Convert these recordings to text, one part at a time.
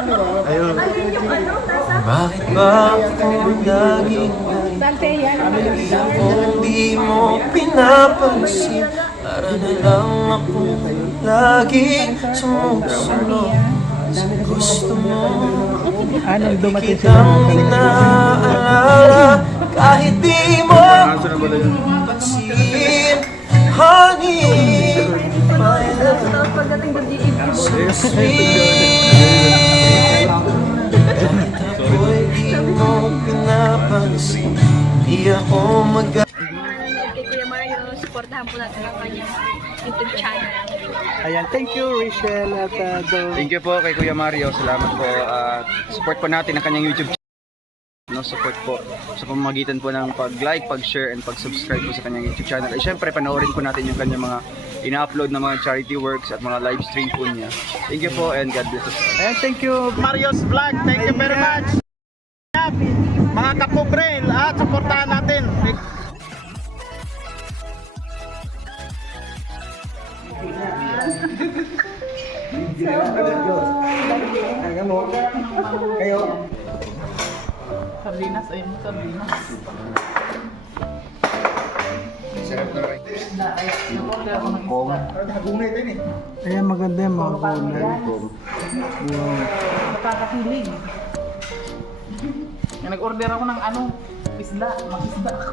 Ayun. Bakit ba ako laging kung di mo pinapansin? Para na lang ako lagi sumusunod Sa gusto mo. Anong dumating sila kitang inaalala Kahit di mo pansin. Honey My love DEP, Sweet supportahan po natin ang kanyang YouTube channel. Ayan, thank you Rachel at uh. Thank you po kay Kuya Mario. Salamat po. at support po natin ang kanyang YouTube channel. No, support po sa pamamagitan po ng pag-like, pag-share, and pag-subscribe po sa kanyang YouTube channel. At syempre, panoorin po natin yung kanyang mga ina-upload na mga charity works at mga live stream po niya. Thank you po and God bless us. Ayan, thank you Mario's Vlog. Thank you very much. Mga kapobre, lahat suportahan natin. Sardinas, ayun mo, sardinas. Ayan, maganda yung mga kulay. Nakakakilig. Nag-order ako ng ano, isda, mag-isda ako.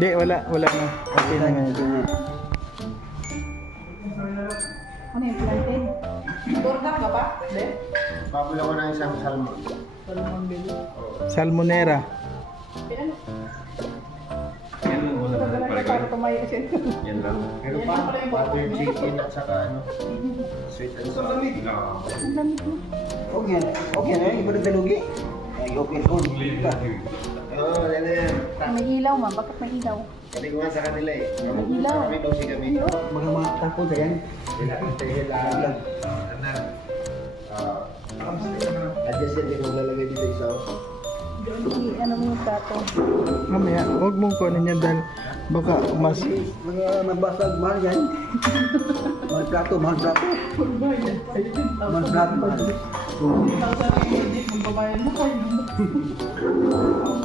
Hindi, wala, wala na. Okay na ngayon. Ano yung plantain? Turkap ka pa? Hindi. Papula ko ng isang salmon. Salmon belly. Salmonera. Para tumayo siya. Yan lang. Pero pa, butter chicken at saka ano, sweet and sour. Okay na, okay na, iba na talugi. Ay, okay ko. Oo, oh, yan na yan. May ilaw ma, bakit may ilaw? Sabi ko nga sa kanila eh. Ilaw. Kami daw si kami. Mga mga tapo na yan. Sila, sila, ano, ah, adjust yan, ikaw lalagay dito isa. I- Ano mo yung plato? Mamaya, huwag mong kunin yan dahil baka mas... Mga magbasag, mahal yan. Mahal plato, mahal plato. Mahal plato, mahal. Magbabayad mo kayo.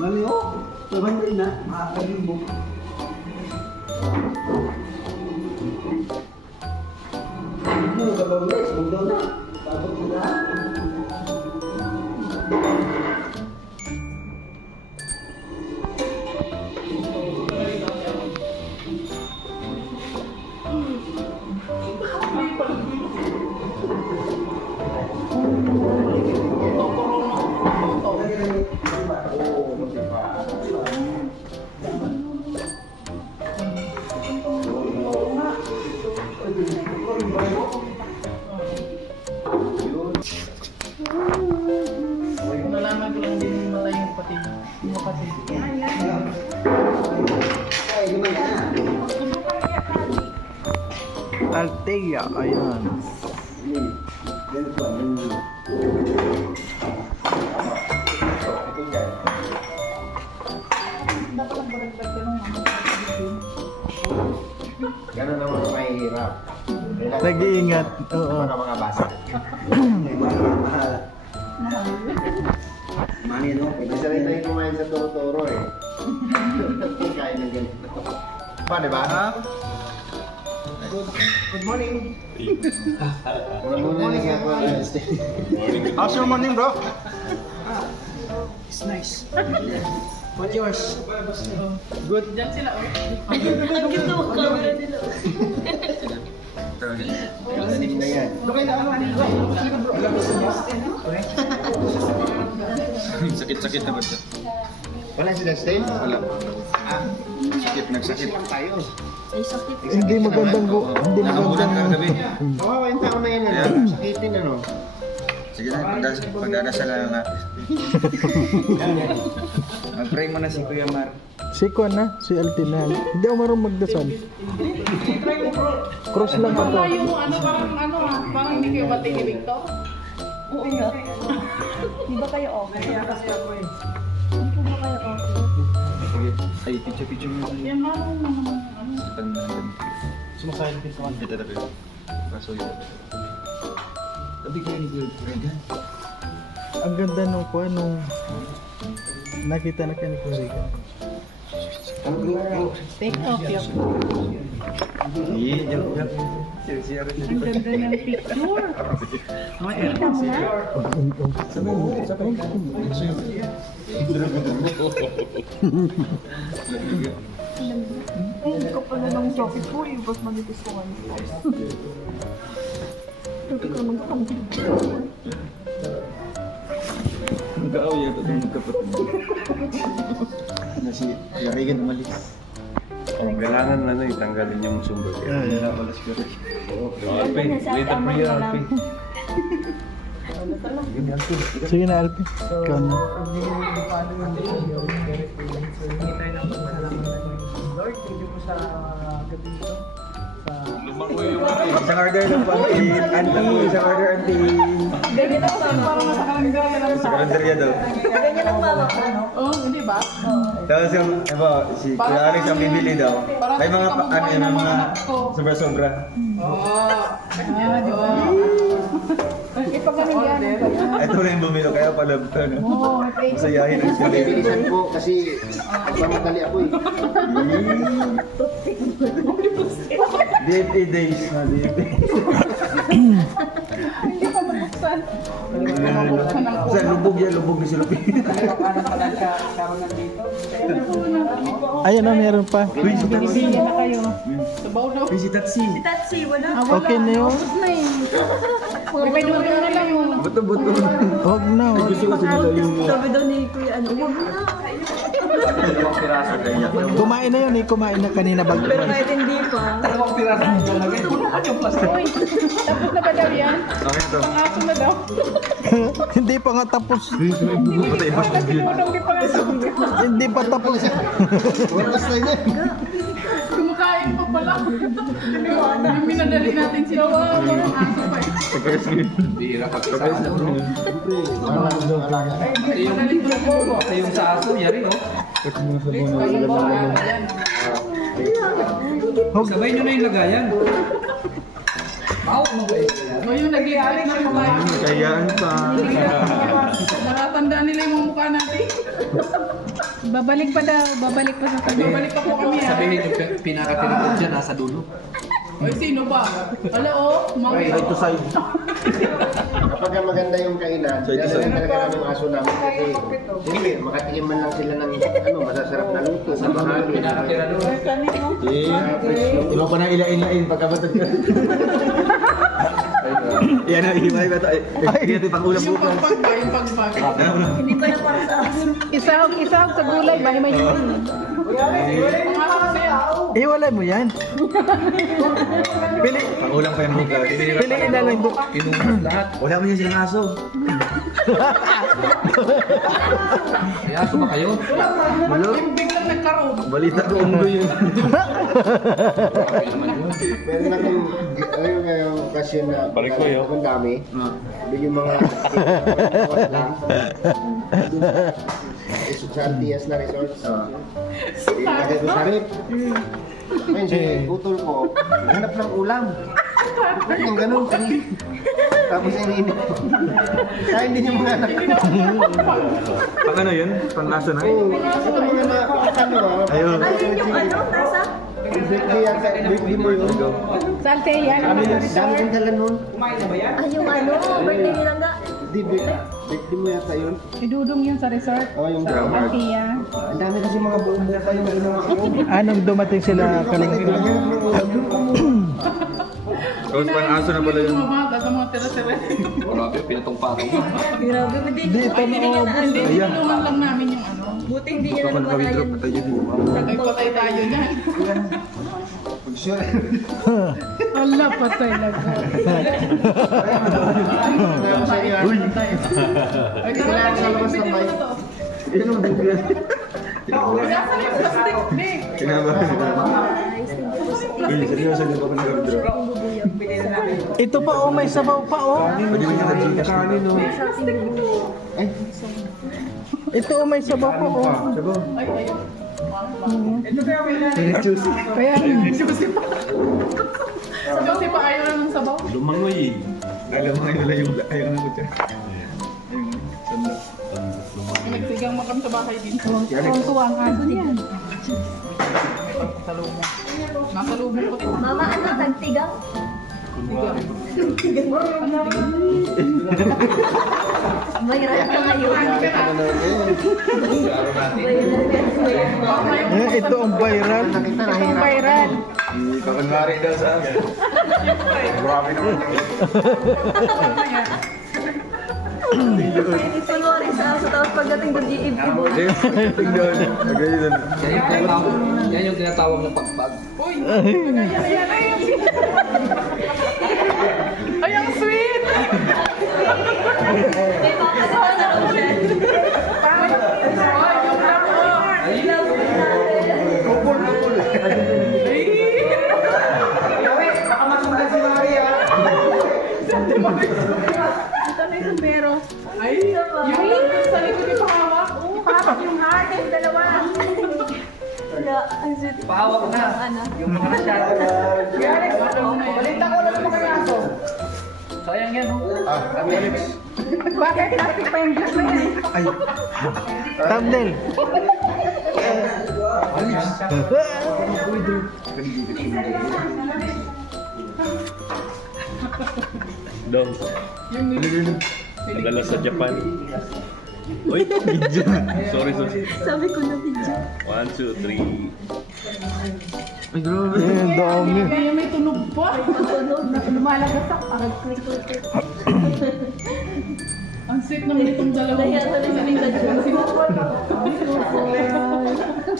Mahal yun. Saban mo rin na, makakalim mo. Ano, kabablis, mundo na. Tapos na. Ano. Ganun naman mahihirap. Kailangan Nag-iingat. Oo. Mga mga basa. May mahal. Yan, no? Hindi sanay tayo kumain sa toro-toro eh. Kain ng ganito. Pa, di ba? Good morning. Good morning. How's your morning, bro? It's nice. What's yours? Good. Diyan sila. Oh. Sakit-sakit na ba ito? Wala sila stain? Wala. Sakit. Nagsakit. lang tayo. Ay, sakit. Hindi magandang go. Hindi magandang. kagabi. Kawawa yung tao na yun. Ano, Sakitin ano. Sige na, pagdas pagdadasal na natin. Mag-pray mo na si Kuya Mar. Si Kwan na, si Altinal. Hindi ako marunong magdasal. Cross lang ako. Ano, parang ano ah, parang hindi kayo bating ni Victor. Oo nga. Di ba kayo okay? Kaya kasi ako eh. Ay, picture-picture mo. Yan marunong naman ano. Sumasayin ka sa Ito tabi. Kaso yun. Tabi kayo ni Kuya Regan. Ang ganda nung Kwan nung nakita na kayo ni Kuya Take off yung Iya, joke, joke. Siya-siya rin. ang ganda ng picture. Ay, kapal na ng socket ko. Yung boss manipis ko ngayon. Sabi ko naman kung Magkaaw yan, ito magkapatid. Na si Kuya Regan umalis. Kailangan ano eh, tanggalin yung sumber. Wala wala si Kuya Regan. Alpe, the prayer, Alpe. Sige na, Alpi. Ikaw na. Isang order lang po, auntie. Auntie, isang order, auntie. Ganyan ako parang nasa kalanggaran lang Sa sa. kalendarya daw. Ganyan lang mama ko, no? Oh, hindi ba? Tapos yung, ano, si Kuya Alex ang bibili daw. Ay mga, ano mga sobra-sobra. Oh. Ah, di ba? Eh, pag ganun yan. Ito na yung bumilo, kaya pala, ano, Oh, thank you. masayahin ang sila. Bilisan ko kasi mamadali ako eh. DFA days na DFA. Hindi pa mabuksan. Hindi pa mabuksan ng Sa lubog yan, lubog ni Silupin. Ayun na, meron pa. Bibigyan na kayo. Daw. si Tatsi. Tatsi, wala. Okay na yun. Buto-buto. Huwag na. huwag. Gusto ko sinila yung Sabi daw ni Kuya, ano, huwag na. Dalawang piraso kaya. Kumain na yun eh. Kumain na kanina bag. Pero kahit hindi pa. Uy, tapos na ba daw yan? Okay to. Pangaso na daw. Hindi pa nga tapos. Buto ibas na yun. Tulong di pa sabi. Hindi pa tapos. Kumakain pa pala. Yung minadali natin. Wow, parang aso pa eh. Bira ka sa alaga. Minadali ko na Yung sa aso, yari oh. Sabay nyo na yung lagayan. O yung nag-ialik na kumain. Kayaan pa. Nakatandaan nila yung mukha natin. Babalik pa daw, babalik pa sa kanya. Babalik pa po kami ah. Sabihin yung pinaka-tinipod dyan, nasa dulo. Oy, sino ba? Ala oh, mga Side to side. Kapag ang maganda yung kainan, Side to side. dalawa talaga namin yung aso namin kasi hindi, makatikim man lang sila ng ano, masasarap na luto sa bahagi. Pinakatira doon. Eh, iba pa na ilain-lain pagkabatag ka. Yan na, ihimay ba ito? Hindi natin pang-ulam Yung bukas. pagpag ba? Yung pagpag. Hindi pa na para sa akin. Isahog, isahog sa gulay ba? May yun. Kasi Iwalay mo yan. Pili, Pang-ulam pa yan bukas. piliin na lang. bu- Inumas lahat. Wala mo yan silang aso. May aso ba kayo? Yung biglang nagkaroon. Balita ko unggoy yun. Meron na kong, ayun nga yung okasyon na Balik ko yun. Ang dami. Doon yung mga wala. Doon sa- sa Antias na resort. Ilagay ko sa rip. Ngayon, si utol ko, hanap ng ulam. Ba't yung ganun? Tapos iniinit. Kain din yung mga anak ko. Pang ano yun? Pang aso na? Oo, ito mga na, ano ah. Ayun. Ayun yung ano, nasa? Birthday yata, birthday mo yun. Salte yan. Dami, dami kong dala nun. Ay, yung ano, birthday nila nga. Hindi, bir- birthday mo yata yun. Idudong yun sa resort. Oh, yung drama. Tia. Ang dami kasi mga buong-buo pa yung ginawa ko. Anong dumating sila kalingking? Tapos pang aso na pala yun. Bata sa mga tira-tira. Grabe, pinatong-patong. Grabe, hindi. Hindi pa Hindi, maubos. hindi, lang namin yung ano. Buti hindi niya na namatayan. Ay, patay tayo dyan. Wala, patay lang. Uy! Ay, tara, sa labas ng? Ito pa oh, may sabaw pa oh. Ito oh, may sabaw pa oh. Ay, ayun. Kaya rin, Josie pa. Josie pa ayaw lang ng sabaw. Lumangoy. Alam mo ngayon lang yung ayaw na ko dyan. Nagsigang makam sa bahay din. Tuwang-tuwa ang aso niyan. Nasa lubong ko. Mama, ano, tagtigang? Mahirap ka ngayon. Eh, ito ang viral. Ang viral. Kakunwari daw sa akin. Grabe naman. Ito Lori sa aso, tapos pagdating doon, iibig mo. Yan yung tinatawag na pagpag. Uy! Ay, na. Ano? Balita ko lang mo kaya ako. Sayang yan, oh. Bakit plastic pa yung glass na yan? Thumbnail. Dong. Nadala sa Japan. Uy, video. Sorry, sorry. Sabi ko na video. One, two, three. Eh, dami. Kaya may tunog pa. Matunog. Lumalagasak. Nag-click, click, click. Ang sweet naman itong dalawang Kaya sa mga Sinuport.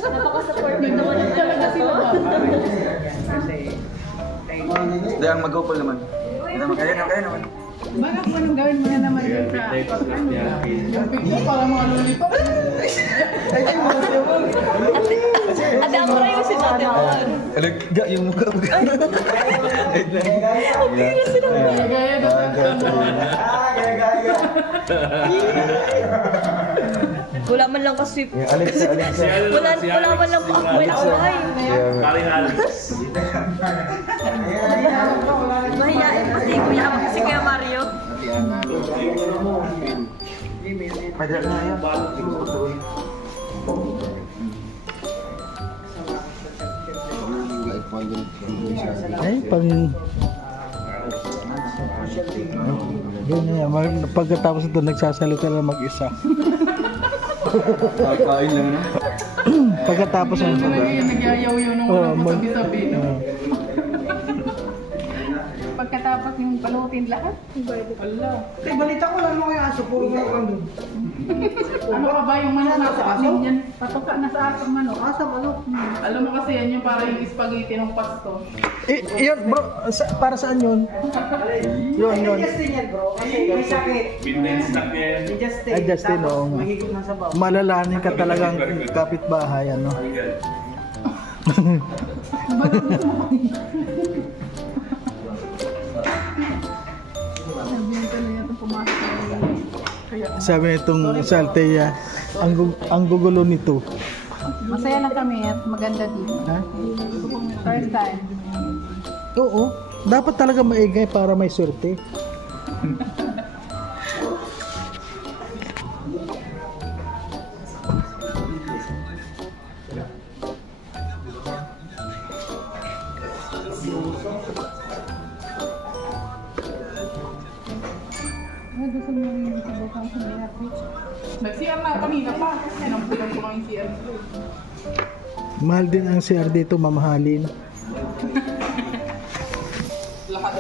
Napaka-supportive naman Talaga sila ba? Hindi, ang. Hindi naman, kaya naman, kaya naman. Bakit mo nang gawin mo na naman yun sa... Yung picture para mga lollipop. Ada ako na yung sinabi mo. Alagga yung mukha mo. Gaya-gaya na. Wala man lang ka-sweep. Wala, wala man lang pa-away-away. Paring Alex. Mahiyain kasi kuya, Mario. Ay, pang... Yun na yan. Pagkatapos ito, nagsasalita na mag-isa. Kakain lang na. Pagkatapos Yan ng talaga yung nagyayaw-yaw nung Oo, palutin lahat. Wala. Kaya balita ko lang mga aso, puro mga kandun. Ano ka ba yung manok nasa asin yan? Patoka na sa asang manok. Asa, ano? Alam mo kasi yan yung para yung spaghetti ng pasto. Eh, yun bro, sa, para saan yun? Yun, yun. Justin yan, bro. Kasi may sakit. Midnight snack niya yan. May Justin. Ay, Justin, Tapos oo. Mahigop ng sabaw. Malalanin ka talagang kapitbahay, ano? Sabihin Sabi nitong Salteya, ang, gu- ang gugulo nito. masaya lang kami at maganda dito. Ha? First time. Oo, dapat talaga maingay para may swerte. kanina pa. Sinampulan ko lang yung CR. Mahal din ang CR dito, mamahalin. Lahat.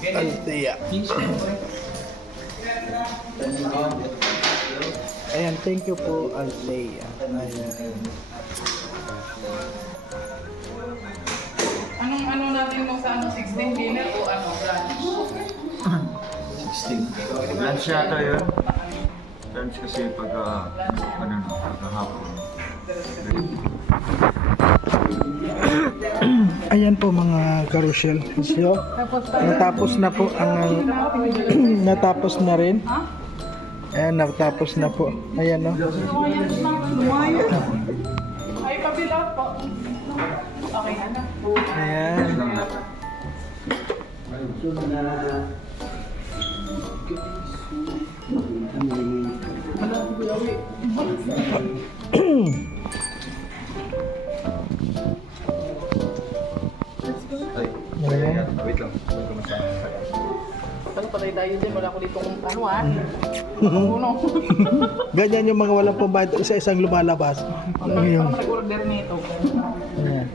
Salteya. Ayan, thank you po, Althea. Ayan. Anong ano natin mo sa ano, 16 dinner o ano, brunch? Lunch yata yun. Lunch kasi pag, ah, ano na, pagkahapon. Ayan po mga karusyel. So, natapos na po ang natapos na rin. Ayan, natapos na po. Ayan no. Ay, kabila po. Okay, ano? Ayan. Ayan. Wait lang. Ano patay tayo dyan? Wala ko dito kung ano ah. Puno. Ganyan yung mga walang pambayad sa isang lumalabas. Yun? Parang nag-order nito. Ayan.